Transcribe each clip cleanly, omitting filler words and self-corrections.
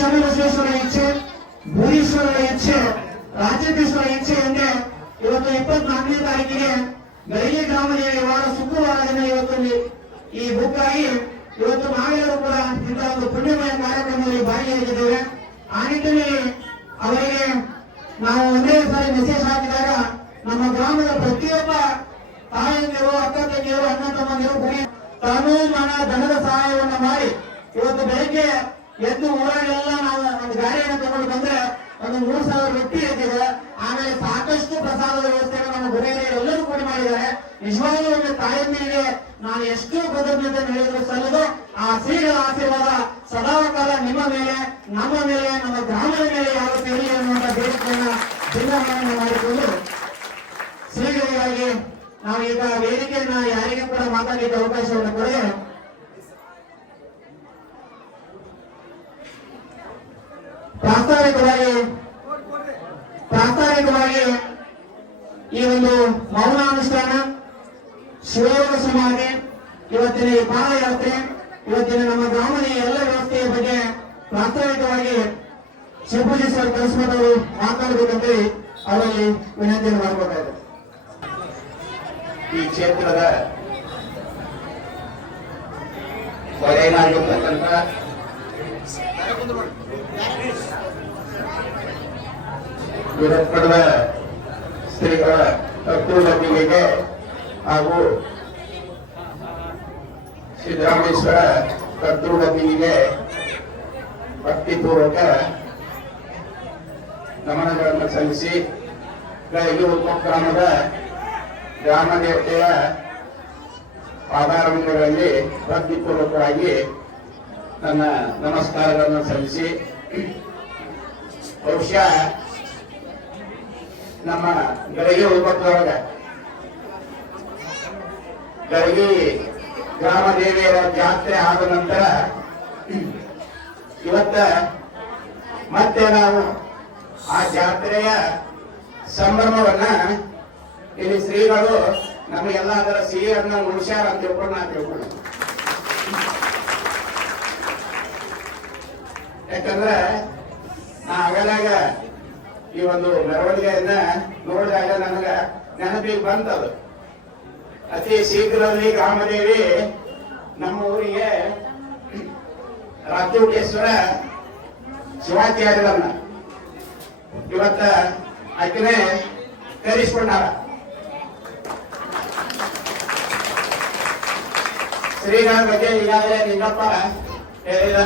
ಚನ್ನಬಸವೇಶ್ವರ ಇಚ್ಛೆ, ಭೂರೀಶ್ವರರ ಇಚ್ಛೆ, ರಾಜ್ಯಾಧೀಶ್ವರ ಇಚ್ಛೆಯಂತೆ ಇವತ್ತು 24ನೇ ತಾರೀಕಿಗೆ ಬೆಳಗ್ಗೆ ಗ್ರಾಮದಲ್ಲಿ ವಾರ ಶುಕ್ರವಾರ ದಿನ ಇವತ್ತು ಈ ಬುಕ್ಕಾಗಿ ಇವತ್ತು ನಾವೆಲ್ಲರೂ ಕೂಡ ಇಂತಹ ಒಂದು ಪುಣ್ಯಮಯ ಕಾರ್ಯಕ್ರಮದಲ್ಲಿ ಭಾಗಿಯಾಗಿದ್ದೇವೆ. ಆ ನಿಟ್ಟಿನಲ್ಲಿ ಅವರಿಗೆ ನಾವು ಒಂದೇ ಸಾರಿ ಮೆಸೇಜ್ ಹಾಕಿದಾಗ ನಮ್ಮ ಗ್ರಾಮದ ಪ್ರತಿಯೊಬ್ಬ ತಾಯಂದಿರು, ಅಕ್ಕ ತಂಗಿಯರು, ಅಣ್ಣ ತಮ್ಮಂದಿರು ಕೂಡಿ ತಾನು ಮನ ಧನದ ಸಹಾಯವನ್ನು ಮಾಡಿ ಇವತ್ತು ಬೆಳಗ್ಗೆ ಎದ್ದು ಊರಾಗೆಲ್ಲ ನಾವು ಒಂದು ಗಾಡಿಯನ್ನು ತಗೊಂಡು ಬಂದ್ರೆ ಒಂದು 3,000 ರೊಟ್ಟಿ ಎದ್ದಿದೆ. ಆಮೇಲೆ ಸಾಕಷ್ಟು ಪ್ರಸಾದದ ವ್ಯವಸ್ಥೆಯನ್ನು ನಮ್ಮ ಗುರಿಯರು ಎಲ್ಲರೂ ಕೂಡಿ ಮಾಡಿದ್ದಾರೆ. ನಿಜವಾಗ್ಲೂ ಒಂದು ತಾಯಂದಿರಿಗೆ ನಾನು ಎಷ್ಟು ಕೃತಜ್ಞತೆ ಹೇಳಿದ್ರು ಸಲ್ಲದು. ಆ ಶ್ರೀಗಳ ಆಶೀರ್ವಾದ ಸದಾಕಾಲ ನಿಮ್ಮ ಮೇಲೆ, ನಮ್ಮ ಮೇಲೆ, ನಮ್ಮ ಗ್ರಾಮದ ಮೇಲೆ ಯಾವತ್ತೂ ಇರಲಿ ಅನ್ನುವಂಥ ಬೇಡಿಕೆಯನ್ನ ಭಿನ್ನವನ್ನು ಮಾಡಿಕೊಂಡು ಶ್ರೀಗಳಿಗಾಗಿ ನಾವು ಈಗ ವೇದಿಕೆಯನ್ನ ಯಾರಿಗೂ ಕೂಡ ಮಾತಾಡಲಿಕ್ಕೆ ಅವಕಾಶವನ್ನು ಕೊಡದೆ ಪ್ರಾಸ್ತಾವಿಕವಾಗಿ ಈ ಒಂದು ಮೌನಾನುಷ್ಠಾನ, ಶಿವಯೋಗ ಸಮಾಧಿ, ಇವತ್ತಿನ ಈ ಪಾದಯಾತ್ರೆ, ಇವತ್ತಿನ ನಮ್ಮ ಗ್ರಾಮದ ಎಲ್ಲ ವ್ಯವಸ್ಥೆಯ ಬಗ್ಗೆ ಪ್ರಾಸ್ತಾವಿಕವಾಗಿ ಶಿವಪೂಜೇಶ್ವರ ಕಲಿಸ್ಮಠ ಅವರು ಮಾತಾಡಬೇಕಂತೇಳಿ ಅವರಲ್ಲಿ ವಿನಂತಿಯನ್ನು ಮಾಡಬೇಕಾಗಿದೆ. ಈ ಕ್ಷೇತ್ರದ ಒಡೆಯನಾಗಿರ್ತಕ್ಕಂಥ ವಿರತ್ಪಡದ ಶ್ರೀಗಳ ಕರ್ತೃ ಹಾಗೂ ಸಿದ್ದರಾಮೇಶ್ವರ ಕರ್ತೃ ಭಕ್ತಿಪೂರ್ವಕ ನಮನಗಳನ್ನು ಸಲ್ಲಿಸಿ ಬೆಳಗ್ಗೆ ಉಪಕ್ರಮದ ಗ್ರಾಮ ದೇವತೆಯ ಪಾದಾರವಿಂದಗಳಲ್ಲಿ ಭಕ್ತಿಪೂರ್ವಕವಾಗಿ ನನ್ನ ನಮಸ್ಕಾರಗಳನ್ನು ಸಲ್ಲಿಸಿ, ಬಹುಶಃ ನಮ್ಮ ಗರಗಿ ಉಪಕ್ರಮದ ಗರಗಿ ಗ್ರಾಮ ದೇವಿಯರ ಜಾತ್ರೆ ಆದ ನಂತರ ಇವತ್ತ ಮತ್ತೆ ನಾವು ಆ ಜಾತ್ರೆಯ ಸಂಭ್ರಮವನ್ನ ಇಲ್ಲಿ ಶ್ರೀಗಳು ನಮಗೆಲ್ಲ ಅದರ ಸಿಹಿಯನ್ನ ಉಳಿಸ್ಯಾರ ಅಂತ ತಿಳ್ಕೊಂಡು ನಾ ತಿಳ್ಕೊಂಡು, ಯಾಕಂದ್ರೆ ನಾ ಆಗಲಾಗ ಈ ಒಂದು ಮೆರವಣಿಗೆಯನ್ನ ನೋಡಿದಾಗ ನನಗ ನೆನಪಿಗೆ ಬಂತದು. ಅತಿ ಶೀಘ್ರದಲ್ಲಿ ಗ್ರಾಮದೇವಿ ನಮ್ಮ ಊರಿಗೆ ರಾತ್ರಿಕೇಶ್ವರ ಶಿವಾಚಾರ್ಯರನ್ನ ಇವತ್ತ ಆಕೆನೆ ಕರೆಸಿಕೊಂಡಾರ. ಶ್ರೀಗಳ ಬಗ್ಗೆ ಈಗಾಗಲೇ ನಿಂಗಪ್ಪ ಹೇಳಿದ,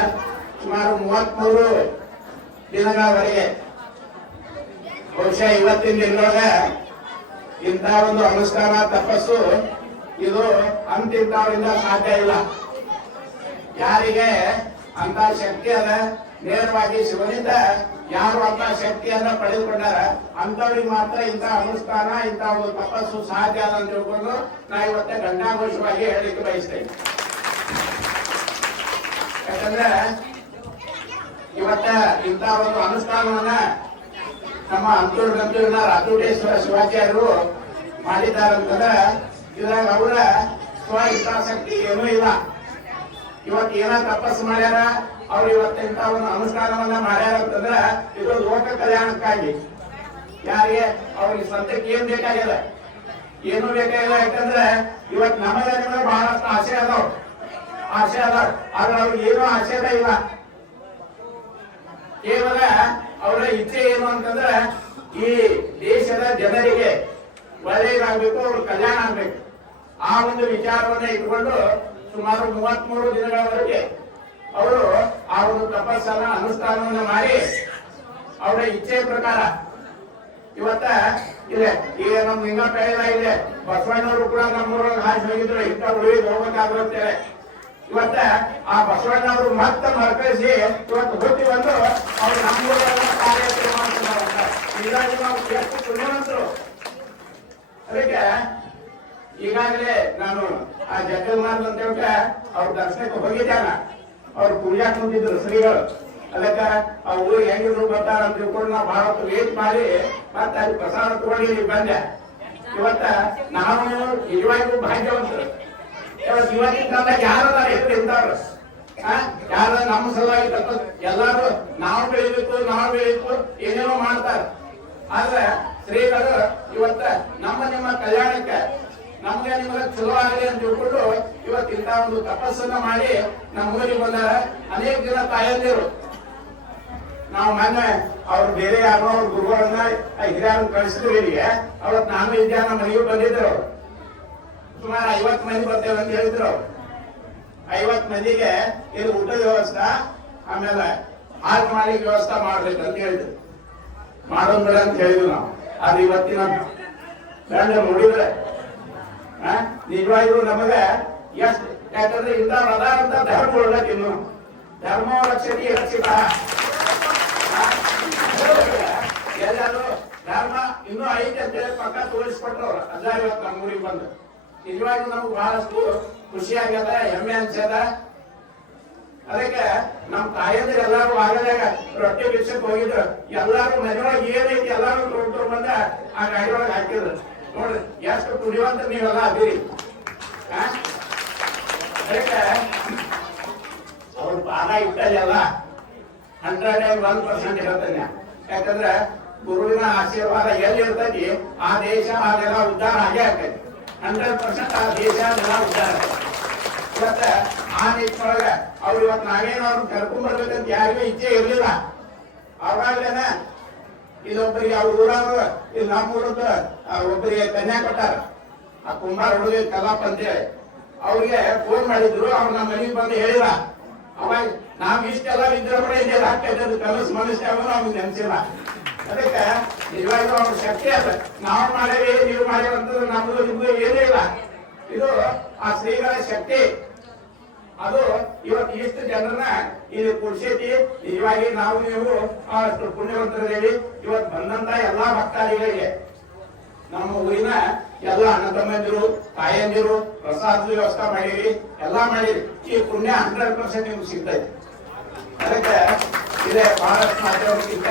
ಸುಮಾರು 33 ದಿನಗಳವರೆಗೆ ಬಹುಶಃ ಇವತ್ತಿನ ದಿನದೊಳಗ ಇಂತಹ ಒಂದು ಅನುಷ್ಠಾನ ತಪಸ್ಸು ಇದು ಅಂತಿಂತವರಿಂದ ಸಾಧ್ಯ ಇಲ್ಲ. ಯಾರಿಗೆ ಅಂತ ಶಕ್ತಿ ಅದ, ನೇರವಾಗಿ ಶಿವನಿಂದ ಯಾರು ಅಂತ ಶಕ್ತಿಯನ್ನ ಪಡೆದುಕೊಂಡಾರ ಅಂತವ್ರಿಗೆ ಮಾತ್ರ ಇಂತಹ ಅನುಷ್ಠಾನ, ಇಂತಹ ಒಂದು ತಪಸ್ಸು ಸಾಧ್ಯ ಅದ ಅಂತ ತಿಳ್ಕೊಂಡು ನಾ ಇವತ್ತೇ ಘಂಟಾಘೋಷವಾಗಿ ಹೇಳಲಿಕ್ಕೆ ಬಯಸ್ತೇನೆ. ಯಾಕಂದ್ರೆ ಇವತ್ತ ಇಂತಹ ಒಂದು ಅನುಷ್ಠಾನವನ್ನ ನಮ್ಮ ಅಂತೂರಿನ ರಾತುಟೇಶ್ವರ ಶಿವಾಚಾರ್ಯರು ಮಾಡಿದ್ದಾರಂತಂದ್ರೆ ಇದ್ರಾಗ ಅವರ ಸ್ವ ಹಿತಾಸಕ್ತಿ ಏನೂ ಇಲ್ಲ. ಇವತ್ತು ಏನ ತಪಸ್ಸು ಮಾಡ್ಯಾರ, ಅವ್ರು ಇವತ್ತು ಇಂಥ ಒಂದು ಅನುಷ್ಠಾನವನ್ನ ಮಾಡ್ಯಾರ ಅಂತಂದ್ರೆ ಇದು ಲೋಕ ಕಲ್ಯಾಣಕ್ಕಾಗಿ. ಯಾರಿಗೆ ಅವ್ರಿಗೆ ಸ್ವಂತಕ್ಕೆ ಏನ್ ಬೇಕಾಗಿಲ್ಲ, ಏನು ಬೇಕಾಗಿಲ್ಲ. ಯಾಕಂದ್ರೆ ಇವತ್ತು ನಮಗೆ ಬಹಳಷ್ಟು ಆಸೆ ಅದಾವ, ಆದ್ರೆ ಅವ್ರಿಗೆ ಏನೂ ಆಸೆನೇ ಇಲ್ಲ. ಕೇವಲ ಅವರ ಇಚ್ಛೆ ಏನು ಅಂತಂದ್ರೆ ಈ ದೇಶದ ಜನರಿಗೆ ಒಳ್ಳೆಯದಾಗಬೇಕು, ಅವ್ರ ಕಲ್ಯಾಣ ಆಗ್ಬೇಕು. ಆ ಒಂದು ವಿಚಾರವನ್ನ ಇಟ್ಕೊಂಡು ಸುಮಾರು 33 ದಿನಗಳವರೆಗೆ ಅವರು ಆ ಒಂದು ತಪಸ್ಸನ್ನ ಅನುಷ್ಠಾನವನ್ನ ಮಾಡಿ ಅವರ ಇಚ್ಛೆ ಪ್ರಕಾರ ಇವತ್ತ ಇದೆ. ಈಗ ನಮ್ ಲಿಂಗಪ್ಪ ಇದೆ, ಬಸವಣ್ಣವರು ಕೂಡ ನಮ್ಮೂರಲ್ಲಿ ಹಾಕಿ ಹೋಗಿದ್ರು, ಇಂಥ ಉಳಿದು ಹೋಗ್ಬೇಕಾದ್ರು ಅಂತೇಳಿ. ಇವತ್ತ ಆ ಬಸವಣ್ಣವರು ಮತ್ತೆ ಮರ್ಕಳಿಸಿ ಇವತ್ತು ಹುಟ್ಟಿ ಬಂದು ಅವ್ರು ನಮ್ಮೂರನ್ನ ಕಾರ್ಯಾಚರಣೆ ಮಾಡ್ತಿದ್ದಾರೆ. ಹೀಗಾಗಿ ನಾವು ಎಷ್ಟು ಪುಣ್ಯವಂತರು. ಅದಕ್ಕೆ ಈಗಾಗಲೇ ನಾನು ಆ ಜಗನ್ನಾಥ್ ಅಂತ ಹೇಳ್ಕ ಅವ್ರ ದರ್ಶನಕ್ಕೆ ಹೋಗಿದ್ದಾನ. ಅವ್ರು ಪೂಜಾ ಕುಂತಿದ್ರು ಶ್ರೀಗಳು. ಅದಕ್ಕ ಆ ಊರಿಗೆ ಹೆಂಗಿದ್ರು ಬರ್ತಾರ ಅಂತ ತಿಳ್ಕೊಂಡು ನಾವು ಬಹಳ ವೇಟ್ ಮಾಡಿ ಮತ್ತೆ ಅಲ್ಲಿ ಪ್ರಸಾದ ತಗೊಂಡು ಇಲ್ಲಿ ಬಂದೆ. ಇವತ್ತ ನಾವು ನಿಜವಾಗಿಯೂ ಭಾಗ್ಯವಂತರು. ಇವತ್ತಿನ ಕಾಲದಾಗ ಯಾರು ಹೆಸರು ಇಂಥವ್ರು ಯಾರ ನಮ್ಮ ಸಲುವಾಗಿ ಎಲ್ಲಾರು ನಾವು ಬೆಳಿಬೇಕು ಏನೇನೋ ಮಾಡ್ತಾರೆ. ಆದ್ರೆ ಶ್ರೀಗಳು ಇವತ್ತ ನಿಮ್ಮ ಕಲ್ಯಾಣಕ್ಕೆ ನಮ್ಗೆ ನಿಮಗೆ ಚಲೋ ಆಗಲಿ ಅಂತ ತಿಳ್ಕೊಂಡು ಇವತ್ತಿಂತ ಒಂದು ತಪಸ್ಸನ್ನ ಮಾಡಿ ನಮ್ಮ ಊರಿಗೆ ಬಂದಾರ. ಅನೇಕ ಜನ ತಾಯಂದಿರು ನಾವು ಮೊನ್ನೆ ಅವ್ರು ಬೇರೆ ಯಾರೋ ಅವ್ರ ಗುರುಗಳನ್ನ ಹಿರಿಯರನ್ನ ಕಳಿಸಿದ್ವಿ ಇಲ್ಲಿಗೆ. ಅವತ್ತು ನಾನು ವಿದ್ಯಾನ ಮನೆಗೆ ಬಂದಿದ್ರು. ಸುಮಾರು 50 ಮಂದಿ ಬರ್ತೇವೆ ಅಂತ ಹೇಳಿದ್ರು. 50 ಮಂದಿಗೆ ಇದು ಊಟದ ವ್ಯವಸ್ಥೆ ಆಮೇಲೆ ಹಾಲು ಮಾಡ್ಲಿಕ್ಕೆ ವ್ಯವಸ್ಥೆ ಮಾಡ್ಬೇಕಂತ ಹೇಳಿದ್ರು. ಮಾಡೋಣ ಅಂತ ಹೇಳಿದ್ವಿ ನಾವು. ಆದ್ರೆ ಇವತ್ತಿನ ಗಂಡ ನೋಡಿದ್ರೆ ನಿಜವಾಗಿದ್ರು ನಮಗೆ ಎಷ್ಟು, ಯಾಕಂದ್ರೆ ಇಂಥ ಧರ್ಮಗಳನ್ನ ಇನ್ನು ಧರ್ಮ ರಕ್ಷತೆ ರಕ್ಷಿತ ಎಲ್ಲರೂ ಧರ್ಮ ಇನ್ನೂ ಐತೆ ಅಂತ ಹೇಳಿ ಪಕ್ಕ ತೋರಿಸ್ಕೊಟ್ರು. ಅದ ಇವತ್ತು ನಮ್ಮ ಊರಿಗೆ ಬಂದು ನಿಜವಾಗಿಯೂ ನಮ್ಗೆ ಬಹಳಷ್ಟು ಖುಷಿ ಆಗ್ಯದ, ಹೆಮ್ಮೆ ಅನ್ಸದ. ಅದಕ್ಕೆ ನಮ್ಮ ತಾಯಂದಿರು ಎಲ್ಲಾರು ಆಗದಾಗ ರೊಟ್ಟಿ ಬಿಡ್ಸಕ್ ಹೋಗಿದ್ರು. ಎಲ್ಲಾರು ಮನೆಯೊಳಗೆ ಏನೈತಿ ಎಲ್ಲಾರು ತೊಗೊಂಡು ಬಂದ ಆ ಗಾಡಿ ಒಳಗೆ ಹಾಕಿದ್ರು. ನೋಡ್ರಿ ಎಷ್ಟು ಕುಡಿಯುವಂತ ನೀವೆಲ್ಲ ಅದೀರಿ. ಅದಕ್ಕೆ ಅವ್ರ ಪಾದ ಇಟ್ಟಲ್ಲ 101% ಹೇಳ್ತೇನೆ. ಯಾಕಂದ್ರೆ ಗುರುವಿನ ಆಶೀರ್ವಾದ ಎಲ್ಲಿ ಇರ್ತೈತಿ ಆ ದೇಶ ಅದೆಲ್ಲ ಉದ್ಧಾರ ಆಗೇ ಆಗ್ತೈತಿ. 100% ಆ ದೇಶ ಅದೆಲ್ಲ ಉದ್ಧಾರ ಆಗ್ತೈತಿ. ಇವತ್ತ ಆ ನಿಟ್ಟಿನೊಳಗ ಅವ್ರು ಇವತ್ತು ನಾವೇನು ಅವ್ರನ್ನ ಕರ್ಕೊಂಡ್ ಬರ್ಬೇಕಂತ ಯಾರಿಗೂ ಇಚ್ಛೆ ಇರ್ಲಿಲ್ಲ. ಅವಾಗ್ಲೇನ ಇದೊಬ್ಬರಿಗೆ ಅವ್ರ ಊರಾಗ ಇಲ್ಲಿ ನಮ್ಮ ಊರದ ಒಬ್ಬರಿಗೆ ಕನ್ಯಾ ಕೊಟ್ಟಾರ. ಆ ಕುಂಬಾರ ಹುಡುಗ ಕಲಾಪ್ ಅಂತೇಳಿ ಅವ್ರಿಗೆ ಫೋನ್ ಮಾಡಿದ್ರು. ಅವ್ರು ನಮ್ಮ ಮನೆಗೆ ಬಂದು ಹೇಳಿಲ್ಲ. ಅವಾಗ ನಾವ್ ಇಷ್ಟೆಲ್ಲ ಇದ್ರೆ ಕೂಡ ಇದೇ ಆಗ್ತೈತೆ ಕನಸು ಮನಸ್ಸು ಅವ್ನಿಗೆ ನೆನ್ಸಿಲ್ಲ. ಅದಕ್ಕೆ ನಿಜವಾಗಿ ಅವ್ರ ಶಕ್ತಿ ಅದ. ನಾವು ಮಾಡೇವಿ ನೀವು ಮಾಡಿವಂತಂದ್ರೆ ನಮ್ದು ನಿಮ್ದು ಏನೂ ಇಲ್ಲ. ಇದು ಆ ಶ್ರೀಗಳ ಶಕ್ತಿ. ಅದು ಇವತ್ತು ಇಷ್ಟು ಜನರನ್ನ ಇಲ್ಲಿ ಕೂಡ್ಸೈತಿ. ನಿಜವಾಗಿ ನಾವು ನೀವು ಅಷ್ಟು ಪುಣ್ಯವಂತರಿದ್ದೀವಿ. ಇವತ್ತು ಬಂದಂತ ಎಲ್ಲಾ ಭಕ್ತಾದಿಗಳಿಗೆ ನಮ್ಮ ಊರಿನ ಎಲ್ಲ ಅಣ್ಣ ತಮ್ಮಂದಿರು ತಾಯಂದಿರು ಪ್ರಸಾದ ವ್ಯವಸ್ಥೆ ಮಾಡಿರಿ, ಎಲ್ಲಾ ಮಾಡಿರಿ. ಈ ಪುಣ್ಯ 100% ನಿಮ್ಗೆ ಸಿಗ್ತೈತಿ. ಅದಕ್ಕೆ ಇದೇ ಬಹಳಷ್ಟು ಮಾತಾಡೋದಕ್ಕಿಂತ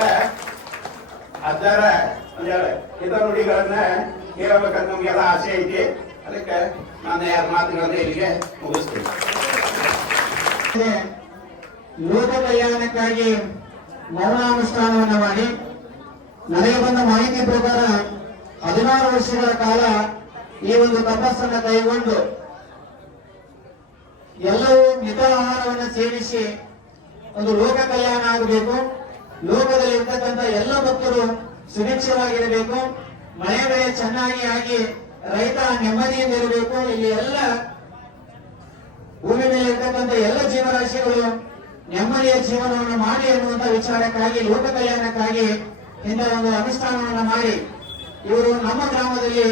ಅದರ ಹಿತ ನುಡಿಗಳನ್ನ ಹೇಳಬೇಕಂತ ನಮ್ಗೆಲ್ಲ ಆಸೆ ಐತಿ. ಅದಕ್ಕೆ ನಾನು 2 ಮಾತುಗಳನ್ನ ಇಲ್ಲಿಗೆ ಮುಗಿಸ್ತೀನಿ. ಲೋಕ ಕಲ್ಯಾಣಕ್ಕಾಗಿ ಮೌನಾನುಷ್ಠಾನವನ್ನು ಮಾಡಿ ನನಗೆ ಬಂದ ಮಾಹಿತಿ ಪ್ರಕಾರ 16 ವರ್ಷಗಳ ಕಾಲ ಈ ಒಂದು ತಪಸ್ಸನ್ನು ಕೈಗೊಂಡು ಎಲ್ಲವೂ ಮಿತ ಆಹಾರವನ್ನು ಸೇವಿಸಿ ಒಂದು ಲೋಕ ಕಲ್ಯಾಣ ಆಗಬೇಕು. ಲೋಕದಲ್ಲಿ ಇರ್ತಕ್ಕಂಥ ಎಲ್ಲ ಭಕ್ತರು ಸುಭಿಕ್ಷವಾಗಿರಬೇಕು. ಮಳೆ ಬೆಳೆ ಚೆನ್ನಾಗಿ ಆಗಿ ರೈತ ನೆಮ್ಮದಿಯಿಂದ ಇರಬೇಕು. ಇಲ್ಲಿ ಎಲ್ಲ ಭೂಮಿ ಮೇಲೆ ಇರ್ತಕ್ಕಂಥ ಎಲ್ಲ ಜೀವರಾಶಿಗಳು ನೆಮ್ಮದಿಯ ಜೀವನವನ್ನು ಮಾಡಿ ಅನ್ನುವಂತ ವಿಚಾರಕ್ಕಾಗಿ ಲೋಕ ಕಲ್ಯಾಣಕ್ಕಾಗಿ ಇಂಥ ಒಂದು ಅನುಷ್ಠಾನವನ್ನು ಮಾಡಿ ಇವರು ನಮ್ಮ ಗ್ರಾಮದಲ್ಲಿ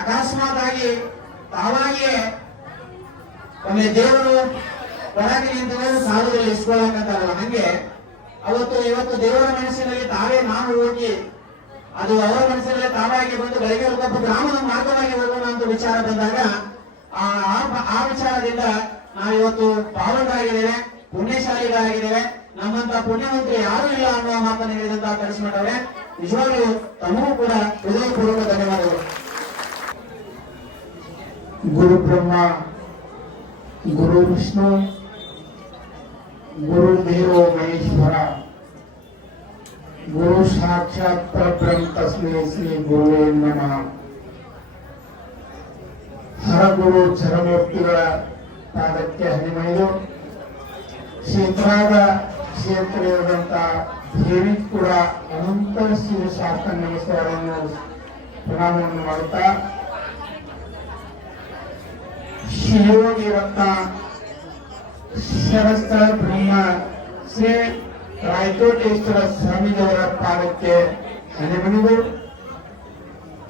ಅಕಸ್ಮಾತ್ ಆಗಿ ತಾವಾಗಿಯೇ ಒಮ್ಮೆ ದೇವರು ಒಳಗೆ ನಿಂತವರು ಸಾಲದಲ್ಲಿ ಇಸ್ಕೊಳ್ಳಕಂತಾರಲ್ಲ, ಹಂಗೆ ಇವತ್ತು ದೇವರ ಮನಸ್ಸಿನಲ್ಲಿ ತಾವೇ ನಾವು ಹೋಗಿ ಅದು ಅವರ ಮನಸ್ಸಿನಲ್ಲಿ ತಾವಾಗಿ ಬಂದು ಬೆಳಗ್ಗೆ ಒಬ್ಬ ಗ್ರಾಮದ ಮಾರ್ಗವಾಗಿ ಹೋಗೋಣ ಅಂತ ವಿಚಾರ ಬಂದಾಗ ಆ ವಿಚಾರದಿಂದ ನಾವಿವತ್ತು ಪಾವನರಾಗಿದ್ದೇವೆ, ಪುಣ್ಯಶಾಲಿಗಳಾಗಿದ್ದೇವೆ. ನಮ್ಮಂತ ಪುಣ್ಯವಂತರು ಯಾರು ಇಲ್ಲ ಅನ್ನುವ ಮಾತನ್ನು ಹೇಳಿದಂತಹ ಕಳಿಸ್ಕೊಂಡವ್ರೆ. ನಿಜವಾಗ್ಲೂ ತಮಗೂ ಕೂಡ ಹೃದಯಪೂರ್ವಕ ಧನ್ಯವಾದಗಳು. ಗುರು ಬ್ರಹ್ಮ ಗುರು ವಿಷ್ಣು ಗುರು ದೇವೋ ಮಹೇಶ್ವರ ಗುರು ಸಾಕ್ಷಾತ್ ಪರಬ್ರಹ್ಮ ತಸ್ಮೈ ಶ್ರೀ ಗುರುವೇ ನಮಃ. ಹರಗುರು ಚರಮೂರ್ತಿಗಳ ಪಾದಕ್ಕೆ ಹನಿಮೈದು ಕ್ಷೇತ್ರದ ಕ್ಷೇತ್ರದಂತ ದೇವಿ ಕೂಡ ಅನಂತ ಶಿವಶಾಸ್ತ್ರ ನಮಸ್ಕಾರವನ್ನು ಪ್ರಣಾಮವನ್ನು ಮಾಡುತ್ತಾ ಶಿವಯೋಗಿ ರತ್ನ ಶರಸ್ಥಳ ಬ್ರಹ್ಮ ಶ್ರೀ ರಾಯಕೋಟೇಶ್ವರ ಸ್ವಾಮಿಯವರ ಪಾದಕ್ಕೆ ಹನಿಮಣಿದು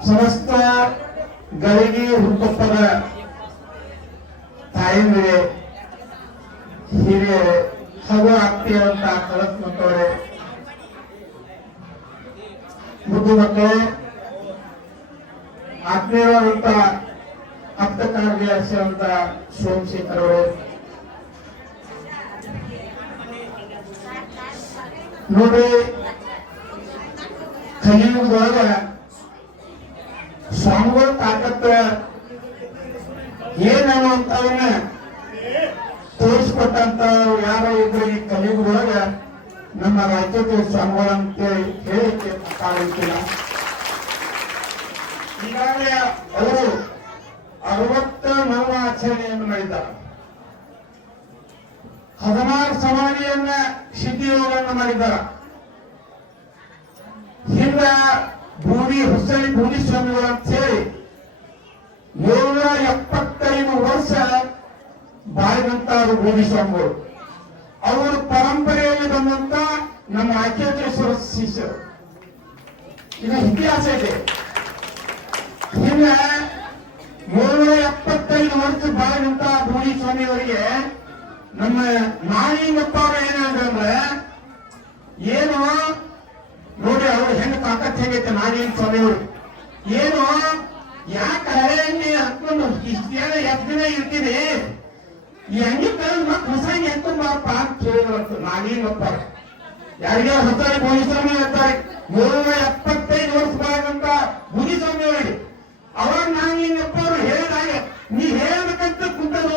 ಸಮಸ್ತ ಗಳಿಗೆ ಹುಟ್ಟಪ್ಪದ ತಾಯಂದಿರೆ, ಹಿರಿಯರೇ ಹಾಗೂ ಆತ್ಮೀಯರಂತ ಕಳಸ್ಮಂತವರೇ, ಮುದ್ದು ಮಕ್ಕಳೇ, ಆತ್ಮೀಯರಾದಂತ ಆಪ್ತ ಕಾರ್ಯದರ್ಶಿಯಾದಂತ ಸೋಮಶೇಖರ್ ಅವರು, ನೋಡಿ ಕಲಿಯುಗದೊಳಗ ಸ್ವಾಮಿಗಳ ತಾಕತ್ತ ಏನವನ್ನ ತೋರಿಸ್ಕೊಟ್ಟಂತ ಯಾರೋ ಇದ್ರು ಈ ಕಲಿಯುಗದೊಳಗ ನಮ್ಮ ರಾಜ್ಯದ ಸ್ವಾಮಿಗಳಂತ ಹೇಳಿಕೆ ಕಾಣಿಸಿಲ್ಲ. ಈಗಾಗಲೇ ಅವರು 69 ಆಚರಣೆಯನ್ನು ಮಾಡಿದ್ದಾರೆ. 16 ಸಮಾಧಿಯನ್ನ ಸಿದ್ಧಿಯೋಗವನ್ನು ಮಾಡಿದ್ದಾರೆ. ಹಿಂದ ಹುಸಳಿ ಭೂಮಿ ಸ್ವಾಮಿಗಳು ಅಂತ ಹೇಳಿ 775 ವರ್ಷ ಬಾಳಿದಂತ ಭೂಮಿ ಸ್ವಾಮಿಗಳು. ಅವರು ಪರಂಪರೆಯಲ್ಲಿ ಬಂದಂತ ನಮ್ಮ ಆಚೇತೇಶ್ವರ ಶಿಷ್ಯರು. ಈಗ ಇತಿಹಾಸ ಇದೆ. ಹಿಂದೆ 775 ವರ್ಷ ಬಾಳಿದಂತ ಭೂಮಿ ಸ್ವಾಮಿಯವರಿಗೆ ನಮ್ಮ ನಾಣಿಯಪ್ಪ ಅವರು ಏನಾದ್ರೆ ಏನು ನೋಡಿ ಅವ್ರು ಹೆಂಗ ತಾಕತ್ ಹೇಗೈತೆ ನಾರಾಯಣ ಸ್ವಾಮಿಯವರು. ಏನು ಯಾಕೆ ಹಳೆ ಎಣ್ಣೆ ಹಾಕೊಂಡು ಇಷ್ಟು ಜನ ಎಷ್ಟು ದಿನ ಇರ್ತೀನಿ ಈ ಅಂಗಿ ಕಳೆದು ಮತ್ತೆ ಹೊಸ ಅಂಗಿ ಹಾಕೊಂಬಪ್ಪ ಅಂತ ಹೇಳಿದ್ರು ನಾಗೇನಪ್ಪ. ಯಾರಿಗೆ ಹೊಸ ಭೂಮಿಸ್ವಾಮಿ ಹೇಳ್ತಾರೆ 775 ವರ್ಷ ಬಾಳಂತ ಭೂಮಿಸ್ವಾಮಿಯವರಿಗೆ. ಅವಾಗ ನಾಗೇನಪ್ಪ ಅವರು ಹೇಳಿದಾಗ ನೀ ಹೇಳಬೇಕಂತ ಕುಂತದ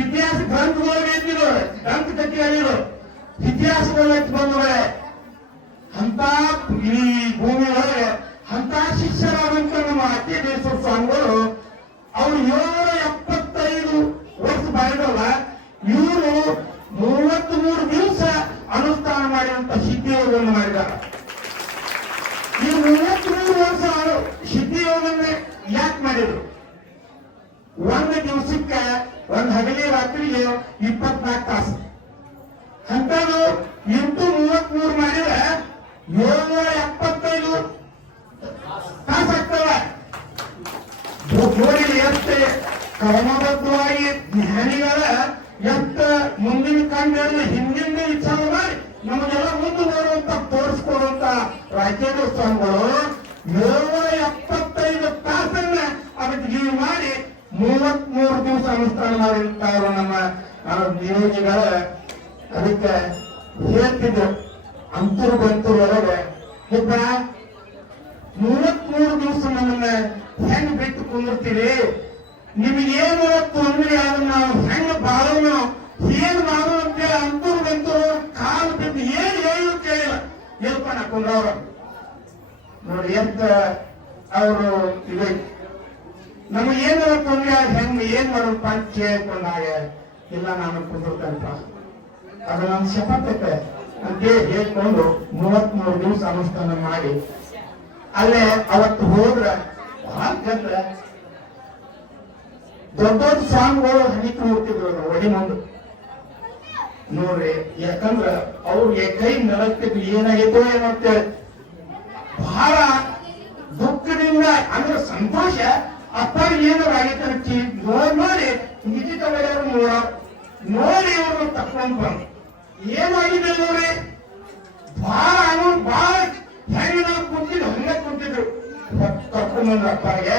ಇತಿಹಾಸ ಗ್ರಂಥದೊಳಗೆ ಎದ್ದಿರೋ ಗ್ರಂಥ ಕಥೆಯಲ್ಲಿರೋ ಇತಿಹಾಸದಲ್ಲಿ ಬಂದವರೆ ಅಂತ ಈ ಭೂಮಿ ಒಳಗೆ ಅಂತ ಶಿಷ್ಯರಾದಂತ ನಮ್ಮ ಆಚೇತೇಶ್ವರ ಸ್ವಾಮಿಗಳು ಅವರು 775 ವರ್ಷ ಬಾಳಿದಲ್ಲ. ಇವರು 33 ದಿವಸ ಅನುಷ್ಠಾನ ಮಾಡಿದಂತ ಸಿದ್ಧಿಯೋಗವನ್ನು ಮಾಡಿದ್ದಾರೆ. ಈ 33 ವರ್ಷ ಸಿದ್ಧಿಯೋಗವನ್ನ ಯಾಕೆ ಮಾಡಿದ್ರು? ಒಂದು ದಿವಸಕ್ಕೆ ಒಂದು ಹಗಲಿ ರಾತ್ರಿಗೆ 24 ತಾಸು ಅಂತದು 833 ಮಾಡಿದ್ರೆ 775 ತಾಸು ಆಗ್ತವೆ. ನೋಡಿ ಎಷ್ಟು ಕ್ರಮಬದ್ಧವಾಗಿ ಜ್ಞಾನಿಗಳ ಎಷ್ಟು ಮುಂದಿನ ಕಂಡು ಹಿಂದಿನ ವಿಚಾರ ಮಾಡಿ ನಮಗೆಲ್ಲ ಮುಂದೆ ಬರುವಂತ ತೋರಿಸ್ಕೊಡುವಂತ ರಾಜ್ಯದ ಸ್ವಾಮಿಗಳು 775 ತಾಸನ್ನ ಅದಕ್ಕೆ ಜೀವ ಮಾಡಿ 33 ದಿವಸ ಅನುಷ್ಠಾನ ಮಾಡಿರ್ತಾರೋ ನಮ್ಮ ನಿಯೋಗಿಗಳ. ಅದಕ್ಕೆ ಹೇಳ್ತಿದ್ರು ಅಂತರು ಬಂತರು ಒಳಗೆ ಒಬ್ಬ 33 ದಿವಸ ನಮ್ಮನ್ನ ಹೆಂಗ್ ಬಿಟ್ಟು ಕುಂದಿರ್ತೀರಿ, ನಿಮಗೇನು ತೊಂದರೆ ಆದ್ರೆ ನಾವು ಹೆಂಗ್ ಬಾಳೋನು ಏನ್ ಮಾಡು ಅಂತೇಳಿ ಅಂತರು ಬಂತರು ಕಾಲು ಬಿದ್ದು ಏನ್ ಹೇಳು ಕೇಳಿಲ್ಲ ಹೇಳ್ಕೊಂಡು ಹಾಕೊಂಡ್ರವ್ರು. ನೋಡಿ ಎಂತ ಅವರು ಇದೆ. ನಮಗೇನಾರ ತೊಂದರೆ ಆಗ ಹೆಂಗ್ ಏನ್ ಮಾಡೋದಪ್ಪ ಅಂತ ಕೇಳ್ಕೊಂಡಾಗ ಇಲ್ಲ ನಾನು ಕುಂದಿರ್ತೇನಪ್ಪ ಅದು ನನ್ನ ಶಪಥಕ್ಕೆ ಅಂತೇಳಿ ಹೇಳ್ಕೊಂಡು 33 ದಿವಸ ಅನುಷ್ಠಾನ ಮಾಡಿ ಅಲ್ಲೇ ಅವತ್ತು ಹೋದ್ರೆ ಬಹಳ ಜನ ದೊಡ್ಡ ದೊಡ್ಡ ಸ್ವಾಮಿಗಳು ಹಣಿತು ಹೋಗ್ತಿದ್ರು ಒಡಿ ಮುಂದೆ ನೋಡ್ರಿ. ಯಾಕಂದ್ರ ಅವ್ರಿಗೆ ಕೈ ನಡಕ್ತಿದ್ರು ಏನಾಗಿತ್ತೋ ಏನೋ ಅಂತೇಳಿ ಬಹಳ ದುಃಖದಿಂದ ಅಂದ್ರೆ ಸಂತೋಷ ಅಪ್ಪ ಏನಾರು ಆಗೈತೆ ನೋಡಿ ನಿಜಿತ ನೋಡಿ ಇವ್ರನ್ನ ತಕ್ಕೊಂಡ್ ಬಂದು ಏನಾಗಿದೆ ನೋಡ್ರಿ. ಬಹಳ ಹೆಂಗ ನಾವು ಕುಂತಿದ್ರು ಹಂಗ ಕುಂತಿದ್ರು. ಕರ್ಕೊಂಡ್ ಬಂದ್ರ ಅಪ್ಪಗೆ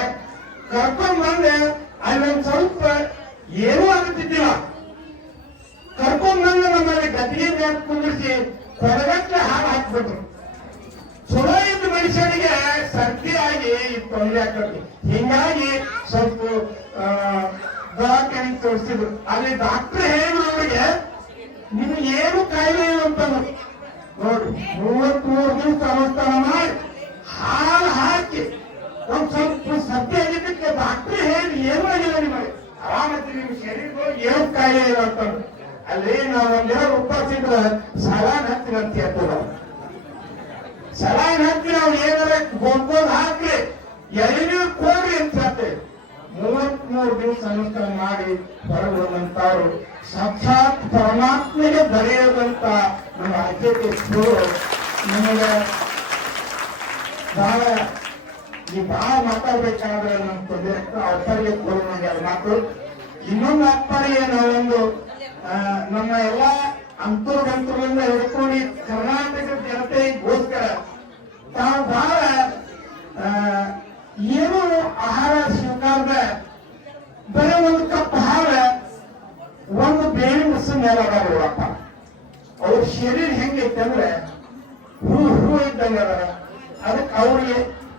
ಕರ್ಕೊಂಡ್ ಬಂದೆ ಅಲ್ಲೊಂದ್ ಸ್ವಲ್ಪ ಏನೂ ಆಗುತ್ತಿದ್ದಿಲ್ಲ. ಕರ್ಕೊಂಡ್ ಬಂದ ನಮ್ಮಲ್ಲಿ ಗದ್ದಿಗೆ ಮೇಲೆ ಕುಂದಿರಿಸಿ ಕೊಡಗಟ್ಟಲೆ ಹಾಲು ಹಾಕ್ಬಿಟ್ರು. ಚಲೋ ಇದ್ದ ಮನುಷ್ಯನಿಗೆ ಸರ್ದಿ ಆಗಿ ತೊಂದರೆ ಆಗ್ತದೆ. ಹಿಂಗಾಗಿ ಸ್ವಲ್ಪ ದವಾಖಾನೆ ತೋರಿಸಿದ್ರು. ಅಲ್ಲಿ ಡಾಕ್ಟರ್ ಹೇಳಿದ್ರು ಅವರಿಗೆ ನಿಮ್ಗೆ ಏನು ಕಾಯಿಲೆ ಇಲ್ಲ ಅಂತಂದ್ರು. ನೋಡ್ರಿ 33 ದಿವಸ ಅನುಷ್ಠಾನ ಮಾಡಿ ಹಾಲು ಹಾಕಿ ಒಂದ್ ಸ್ವಲ್ಪ ಸತ್ಯ ಆಗಿದ್ದಕ್ಕೆ ಡಾಕ್ಟರ್ ಹೇಳಿ ಏನೂ ಆಗಿಲ್ಲ ನಿಮಗೆ ಆರಾಮತ್ತಿ ನಿಮ್ ಶರೀರಗಳು ಏನು ಕಾಯಿಲೆ ಇಲ್ಲ ಅಂತಂದ್ರು. ಅಲ್ಲಿ ನಾವು ಒಂದೇನೋ ಉಪಸಿದ್ರೆ ಸಲಾನ್ ಹತ್ತಿರ ಅಂತ ಹೇಳ್ತೀವಿ. ಸಲಾನ್ ಹತ್ತಿ ನಾವು ಏನಾರ ಗೋಲ್ಗೋಲ್ ಹಾಕ್ರಿ ಎಲ್ಲಿನೂ ಹೋಗ್ರಿ ಅಂತ ಹೇಳ್ತೇವೆ. 33 ದಿವಸ ಅನುಷ್ಠಾನ ಮಾಡಿ ಹೊರಗುವಂತವ್ರು ಸಾಕ್ಷಾತ್ ಪರಮಾತ್ಮೆಗೆ ದೊರೆಯದಂತ ನಮ್ಮ ಆಚೇತೇಶ್ವರು ನಮಗೆ ಬಹಳ ಮಾತಾಡ್ಬೇಕಾದ್ರೆ ನಮ್ಮ ತೊಂದರೆ ಅಪ್ಪರಿಗೆ ಕೊಡುವಂಗೆ ಮಾತು. ಇನ್ನೊಂದು ಅಪ್ಪರಿಗೆ ನಾವೊಂದು ನಮ್ಮ ಎಲ್ಲ ಅಂತರ್ಗಂತರಿಂದ ಹಿಡ್ಕೊಂಡು ಕರ್ನಾಟಕ ಜನತೆಗೋಸ್ಕರ ತಾವು ಬಹಳ ಏನು ಆಹಾರ ಸ್ವೀಕಾರದ ಬರೀ ಒಂದು ಕಪ್ ಹಾಲ ಒಂದು ಬೇರೆ ಮಸ ಮೇಲಾಡಪ್ಪ. ಅವ್ರ ಶರೀರ ಹೆಂಗೈತೆ ಅಂದ್ರೆ ಹೂ ಇದ್ದಂಗ ಅದ. ಅದಕ್ಕೆ ಅವ್ರಿಗೆ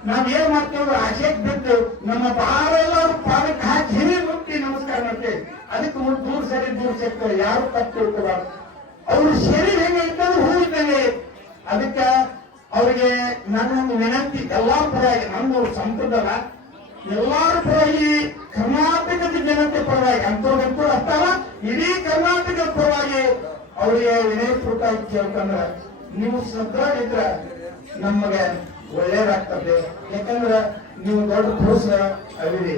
ನಾವ್ ಏನ್ ಮಾಡ್ತೇವೆ ಆಶೆಗೆ ಬಿದ್ದು ನಮ್ಮ ಬಾಳ ಎಲ್ಲರೂ ಪಾದಕ್ಕೆ ಹಾಕಿ ಹಿರಿಯ ಮುಟ್ಟಿ ನಮಸ್ಕಾರ ಮಾಡ್ತೇವೆ. ಅದಕ್ಕೆ ದೂರ ಸರಿ ಯಾರು ತಪ್ಪು ತಿಳ್ಕೋಬಾರ್ದು. ಅವ್ರ ಶರೀರ ಹೆಂಗೆ ಇಟ್ಟಂದ್ರೆ ಹೂ ಇದ್ದಂಗೆ. ಅದಕ್ಕೆ ಅವ್ರಿಗೆ ನನ್ನೊಂದು ವಿನಂತಿ, ಎಲ್ಲಾ ಪರವಾಗಿ, ನಮ್ದು ಸಂಪ್ರದಾಯ ಎಲ್ಲಾರ ಪರವಾಗಿ, ಕರ್ನಾಟಕದ ಜನತೆ ಪರವಾಗಿ, ಅಂತವ್ರಂತೂ ಅಷ್ಟಲ್ಲ ಇಡೀ ಕರ್ನಾಟಕದ ಪರವಾಗಿ ಅವರಿಗೆ ವಿನಯಪೂರ್ವಕವಾಗಿ ಕೇಳ್ತಂದ್ರೆ, ನೀವು ಸದ್ರಾಗಿದ್ರೆ ನಮಗೆ ಒಳ್ಳೇದಾಗ್ತದೆ. ಯಾಕಂದ್ರೆ ನೀವು ದೊಡ್ಡ ಪುರುಷ ಅವಿರಿ,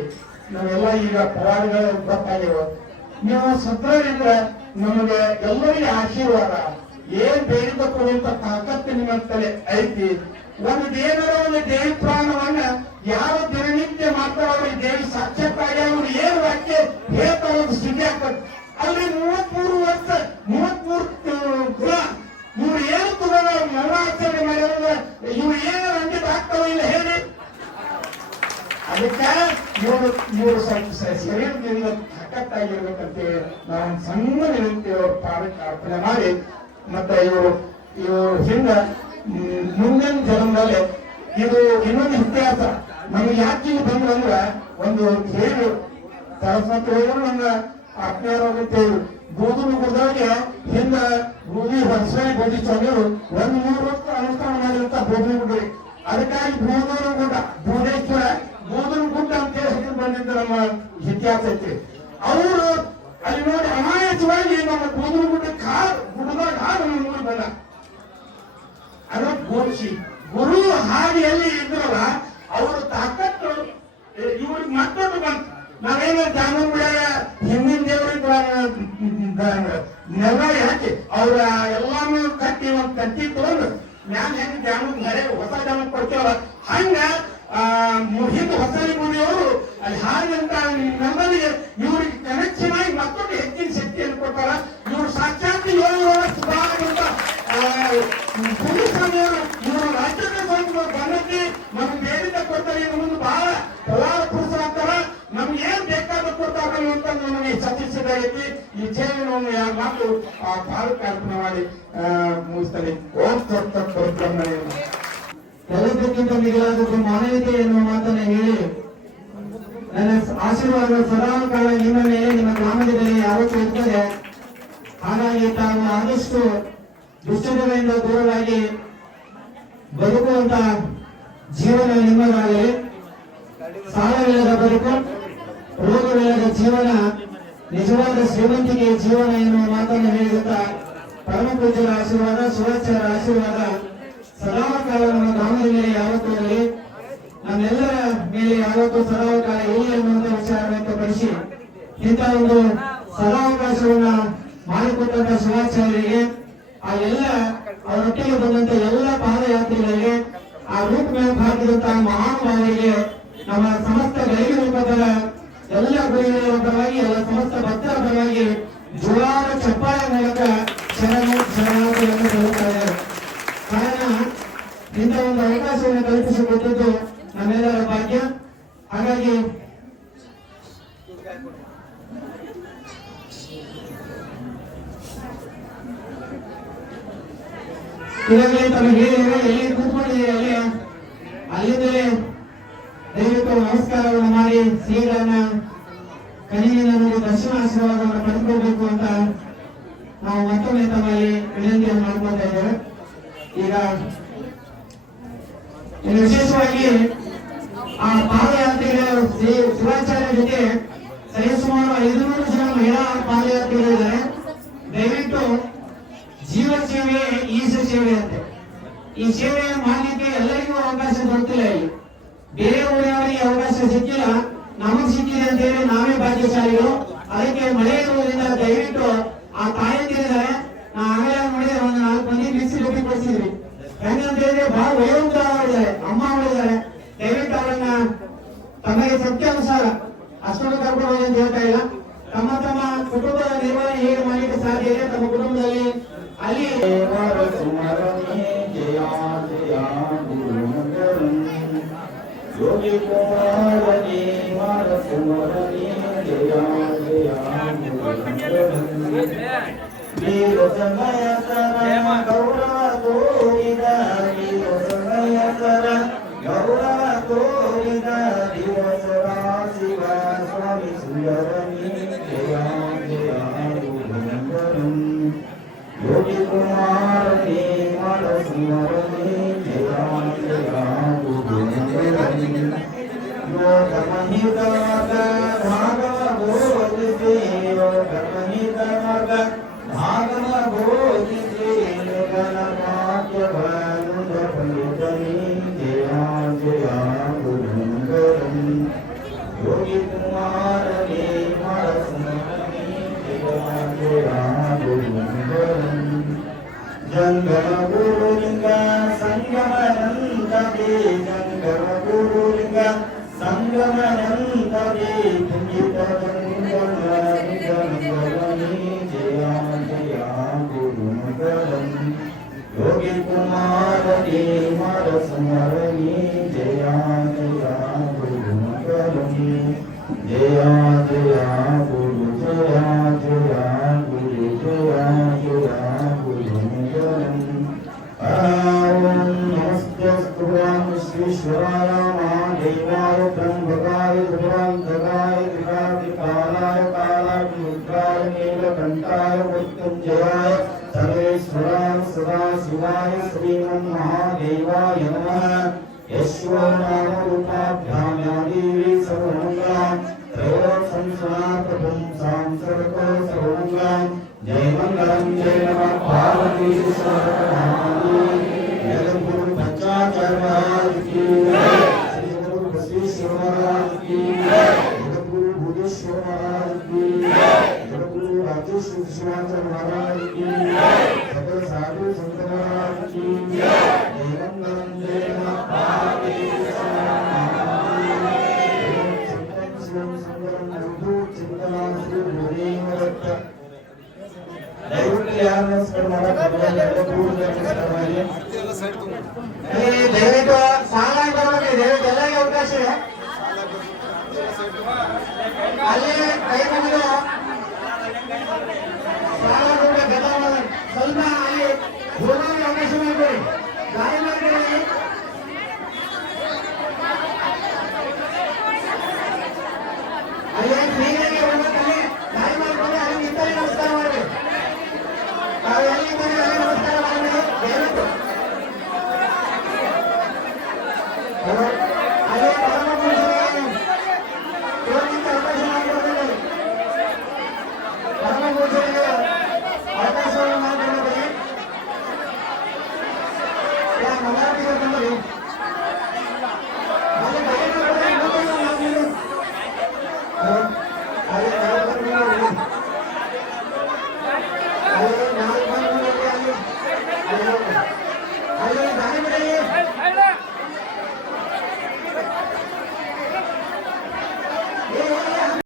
ನಾವೆಲ್ಲ ಈಗ ಪವಾಡಗಳು ಗೊತ್ತಾಗಿವ. ನೀವು ಸದ್ರಾಗಿದ್ರೆ ನಮಗೆ ಎಲ್ಲರಿಗೆ ಆಶೀರ್ವಾದ, ಏನ್ ಬೇಡಿದ ಕೊಡುವಂತ ತಾಕತ್ತು ನಿಮ್ಮ ತಲೆ ಐತಿ. ಒಂದು ದೇವರ ಒಂದು ದೇವಿ ಪ್ರಾಣವನ್ನ ಯಾವ ದಿನನಿತ್ಯ ಮಾತಾಡೋರು ದೇವಿ ಸಾಕ್ಷಾತ್ತಾಗಿ ಅವ್ರು ಏನು ವಾಕ್ಯ ಹೇಳ್ತಾ ಒಂದು ಸ್ಥಿತಿ ಆಗ್ತದೆ. ಅಲ್ಲಿ 33 ವರ್ಷ 33 ಗುಣ ಇವ್ರು ಏನು ತಗೊಂಡ ಮೌನಾಚರಣೆ ಮಾಡಿದ್ರೆ ಇವ್ರು ಏನು ರಂಜಿತ ಆಗ್ತಾವ ಇಲ್ಲ ಹೇಳಿ. ಅದಕ್ಕೆ ಇವರು ಸ್ವಲ್ಪ ಶರೀರದಿಂದ ತಾಕತ್ತಾಗಿರ್ಬೇಕಂತೇಳಿ ನಾವು ಸಣ್ಣ ವಿನಂತಿ ಅವ್ರ ಪಾದಕ್ಕೆ ಅರ್ಪಣೆ ಮಾಡಿ, ಮತ್ತೆ ಇವರು ಹಿಂದ ಮುಂದಿನ ಜನ್ಮದಲ್ಲಿ ಇದು ಇನ್ನೊಂದು ಇತಿಹಾಸ ನಮ್ಗೆ ಯಾಕೆ ಬಂದ್ರಂದ್ರ, ಒಂದು ಹೇಳು ಸರಸ್ವತಿ ಹೋದ್ರು ನಮ್ಮ ಆತ್ಮೀಯರಾಗುತ್ತೇವೆ. ಗೋಧುಮ ಗುಡ್ದವ್ರಿಗೆ ಹಿಂದ ಗೋಧಿ ಹೊಸೇ ಗೋಧಿ ಚಂದ್ರು 3 ವರ್ಷ ಅನುಷ್ಠಾನ ಮಾಡಿದಂತ ಗೋಧುಮ ಗುಡ್ರಿ. ಅದಕ್ಕಾಗಿ ಗೋಧೂರ ಗುಡ್ಡ, ಭುವನೇಶ್ವರ ಗೋಧುಮ ಗುಡ್ಡ ಅಂತ ಹೆಸರು ಬಂದಿದ್ದ ನಮ್ಮ ಇತಿಹಾಸ ಐತಿ. ಅವರು ಅಲ್ಲಿ ನೋಡಿ ಅಮಾಯಕವಾಗಿ ನಮ್ಮ ಗೋಧುಮ ಗುಡ್ಡದಾಗ ಹಾಡು ನೋಡಿ ಬಂದ. ಅದ ಗೋಡ್ಸಿ ಗುರು ಹಾಡಿಯಲ್ಲಿ ಇದ್ರಲ್ಲ ಅವ್ರ ತಾಕತ್ತು ಇವ್ರಿಗೆ ಮತ್ತೊಂದು ಬಂತು. ನಾವೇನು ಜಾಮೂನ್ಗುಡಿಯಾಗ ಹಿಂದಿನ ದೇವರಿಗೆ ನೆಲ ಹಾಕಿ ಅವ್ರ ಎಲ್ಲಾನು ಕಟ್ಟಿ ಒಂದು ಕಟ್ಟಿ ತಗೊಂಡು ಮ್ಯಾಲ ಹೆಂಗ್ ಜಾಮೂನ್ ಹರೇ ಹೊಸ ಜಾಮೂನ್ ಕೊಡ್ತೇವಲ್ಲ ಹಂಗ ಹಿಂದೆ ಹೊಸ ಗುಡಿಯವರು ಅಲ್ಲಿ ಹಾಡಿದಂತ ನಮ್ಮಲ್ಲಿಗೆ ಇವ್ರಿಗೆ ಕನೆಕ್ಷನ್ ಆಗಿ ಮತ್ತೊಂದು ಹೆಚ್ಚಿನ ಶಕ್ತಿಯನ್ನು ಕೊಡ್ತಾರ. ಇವ್ರು ಸಾಕ್ಷಾತ್ 7 ವರ್ಷ ಸುಧಾರಣೆ ಪುರುಷರು ಇವರು ರಾಜ್ಯದ ಬಂದಕ್ಕೆ ನಮ್ಗೆ ಬೇಡಿದ ಕೊಡ್ತಾರೆ. ಇನ್ನು ಮುಂದೆ ಬಹಳ ಪ್ರವಾಹ ಪುರುಷ ಆಗ್ತಾರ, ನಮ್ಗೆ ಏನ್ ಬೇಕಾದ ಕೊಡ್ತಾರ ಅಂತ ನಮಗೆ ಸಚಿಸಿದಾಗೈತಿ. ಈ ಸೇವೆಯನ್ನು ಯಾರು ಮಾತು ಭಾರತ ಅರ್ಪಣೆ ಮಾಡಿ ಮುಗಿಸ್ತಾರೆ. ಎಲ್ಲದಕ್ಕಿಂತ ಮಿಗಿಲಾದದ್ದು ಮಾನವೀಯತೆ ಎನ್ನುವ ಮಾತನ್ನು ಹೇಳಿ, ನನ್ನ ಆಶೀರ್ವಾದ ಸದಾ ಕಾಲ ನಿಮ್ಮ ಮೇಲೆ, ನಿಮ್ಮ ಗ್ರಾಮದ ಮೇಲೆ ಯಾವತ್ತೂ ಇರ್ತದೆ. ಹಾಗಾಗಿ ತಾವು ಆದಷ್ಟು ದುಶ್ಚಟಗಳಿಂದ ದೂರವಾಗಿ ಬದುಕುವಂತ ಜೀವನ ನಿಮ್ಮದಾಗಲಿ. ಸಾಲವಿಲ್ಲದ ಬದುಕು, ರೋಗವಿಲ್ಲದ ಜೀವನ ನಿಜವಾದ ಶ್ರೀಮಂತಿಕೆಯ ಜೀವನ ಎನ್ನುವ ಮಾತನ್ನು ಹೇಳಿರುತ್ತಾ, ಪರಮ ಪೂಜ್ಯರ ಆಶೀರ್ವಾದ, ಶಿವಾಚಾರ್ಯರ ಆಶೀರ್ವಾದ ಸದಾ ಕಾಲ ನಮ್ಮ ಗ್ರಾಮದ ಮೇಲೆ ಯಾವತ್ತೂ ಇರಲಿ, ನಮ್ಮೆಲ್ಲರ ಮೇಲೆ ಯಾವತ್ತೂ ಸದಾ ಕಾಲ ಇರಲಿ ಎನ್ನುವಂತ ವಿಚಾರ ವ್ಯಕ್ತಪಡಿಸಿ, ಇಂಥ ಒಂದು ಸದಾವಕಾಶವನ್ನ ಮಾಡಿಕೊಟ್ಟಂತ ಶಿವಾಚಾರ್ಯರಿಗೆ, ಆ ಎಲ್ಲ ಅವರೊಟ್ಟಿಗೆ ಬಂದಂತ ಎಲ್ಲ ಪಾದಯಾತ್ರಿಗಳಿಗೆ, ಆ ರೂಪ ಮೇಲೆ ಹಾಕಿದಂತಹ ಮಹಾನುಭಾವರಿಗೆ, ನಮ್ಮ ಸಮಸ್ತ ಗೈರು ರೂಪದ ಎಲ್ಲ ಗುರಿಗಳ ಪರವಾಗಿ, ಎಲ್ಲ ಸಮಸ್ತ ಭಕ್ತರ ಪರವಾಗಿ ಜೋರಾದ ಚಪ್ಪಾಳೆ ಮೂಲಕ ಶರಣಾರ್ಥಿಗಳನ್ನು ಹೇಳುತ್ತಾ ಇದ್ದಾರೆ. ಕಾರಣ ಇಂಥ ಒಂದು ಅವಕಾಶವನ್ನು ಕಲ್ಪಿಸಿಕೊಟ್ಟಿದ್ದು ನಮ್ಮೆಲ್ಲರ ಭಾಗ್ಯ. ಹಾಗಾಗಿ ಈಗಾಗಲೇ ತಮಗೆ ಹೇಳಿದರೆ ಎಲ್ಲಿ ಕೂತ್ಕೊಂಡಿದ್ದೀರಿ ಅಲ್ಲಿಂದಲೇ ದಯವಿಟ್ಟು ನಮಸ್ಕಾರವನ್ನು ಮಾಡಿ ಶ್ರೀಗಳನ್ನ ಕಣ್ಣಿನಿಂದ ನೋಡಿ ದರ್ಶನ ಆಶೀರ್ವಾದವನ್ನು ಪಡೆದುಕೊಳ್ಬೇಕು ಅಂತ ನಾವು ಮತ್ತೊಮ್ಮೆ ತಮ್ಮಲ್ಲಿ ವಿನಂತಿಯನ್ನು ಮಾಡ್ಕೊಳ್ತಾ ಇದ್ದೇವೆ. ಈಗ ಇನ್ನು ವಿಶೇಷವಾಗಿ ಆ ಪಾದಯಾತ್ರಿಗಳು ಶಿವಾಚಾರ್ಯ ಜೊತೆ ಸರಿಸುಮಾರು 500 ಜನ ಮಹಿಳಾ ಪಾದಯಾತ್ರಿಗಳಿದ್ದಾರೆ. ದಯವಿಟ್ಟು ಜೀವ ಸೇವೆ ಈಶ ಸೇವೆ ಅಂತೆ, ಈ ಸೇವೆಯ ಮಾನ್ಯತೆ ಎಲ್ಲರಿಗೂ ಅವಕಾಶ ದೊರೆತಿಲ್ಲ. ಇಲ್ಲಿ ಬೇರೆ ಊರಿನವರಿಗೆ ಅವಕಾಶ ಸಿಕ್ಕಿಲ್ಲ, ನಮಗ್ ಸಿಕ್ಕಿದೆ ಅಂತ ಹೇಳಿ ನಾವೇ ಭಾಗ್ಯಶಾಲಿಗಳು. ಅದಕ್ಕೆ ಮಳೆ ಇರುವುದರಿಂದ ದಯವಿಟ್ಟು ಆ ತಾಯಂದಿರಿದ್ದಾರೆ, ನಾ ಆಗಲೇ ನೋಡಿದ್ರೆ ಒಂದು 4 ಮಂದಿ ಮಿಕ್ಸಿ ರೂಪಿ ಕೊಡಿಸಿದ್ರಿ. ಹೆಂಗಂತ ಹೇಳಿದ್ರೆ ಬಹಳ ವಯೋವೃದ್ಧರಿದ್ದಾರೆ, ಅಮ್ಮ ಅವರಿದ್ದಾರೆ. ದಯವಿಟ್ಟು ಅವರನ್ನ ತಮಗೆ ಸತ್ಯಾನುಸಾರ ಅಷ್ಟೊಂದು ಕರ್ಕೊಂಡು ಹೋಗಿ ಅಂತ ಹೇಳ್ತಾ ಇಲ್ಲ, ತಮ್ಮ ತಮ್ಮ ಕುಟುಂಬದ ನಿರ್ವಹಣೆ ಹೇಗೆ ಮಾಡಲಿಕ್ಕೆ ಸಾಧ್ಯ ಇದೆ ತಮ್ಮ ಕುಟುಂಬದಲ್ಲಿ ಅಲ್ಲಿ ಯೋಗಿ ಕುಮಾರನಿ ಮಾರಸುಮರನಿ ಜಯ ಜಯ ವೀರ ಸಮಯತರ ಗೌರ ತೋರಿದ ವೀರ ಸಮಯತರ ಗೌರ ತೋರಿದ ದಿವಸ ಶಿವ ಸ್ವಾಮಿ ಸುಂದರನಿ ಜಯ कर्महित मार्ग भागम बोधिसे कर्महित मार्ग भागम बोधिसे गणवाक्य बंद पंडितनी जया जया गुरुंगरम योगी कुमार ने मारसमनी जया जया गुरुंगरम जंगम गुरुलिंग संगमनंदे जंगम गुरुलिंग संगमनंदे पुंजित जंगमनी जया जया गुरुंगरम योगी कुमार ने मारसमनी जया जया गुरुंगरम जया जया गुरु जया जया गुरु जया जया गुरुंगरम ओम नमस्तेस्तु विश्वेश्वराय महादेवाय ब्रह्मकाय ध्रुवान्तकाय त्रिकालाय कालाग्निरुद्राय नीलकण्ठाय मृत्युञ्जयाय सर्वेश्वराय सदाशिवाय श्रीमन्महादेवाय नमः यस्यो नाम रूपाभ्यां या देवी सर्वमङ्गलां त्रयोदशं सनातनं सांसर्गो सर्वमङ्गलां जय मंगलम जय नमः पार्वती सर्वमहादेवी जगद्गुरु पंचाचार्य महाराज की श्री गुरु बसवेश्वर महाराज की जगद्गुरु बुद्धेश्वर महाराज की जगद्गुरु राजेश्वर शिवाचार्य महाराज की सकल साधु संत महाराज की जय मंगलम जय नमः पार्वती सर्वमहादेवी शिवम सुंदरम बुद्धू चिंतना श्री गुरुदेव दयविಟ್ಟು ಯಾರನ್ನ ನಮಸ್ಕಾರ ಮಾಡಕ್ಕೆ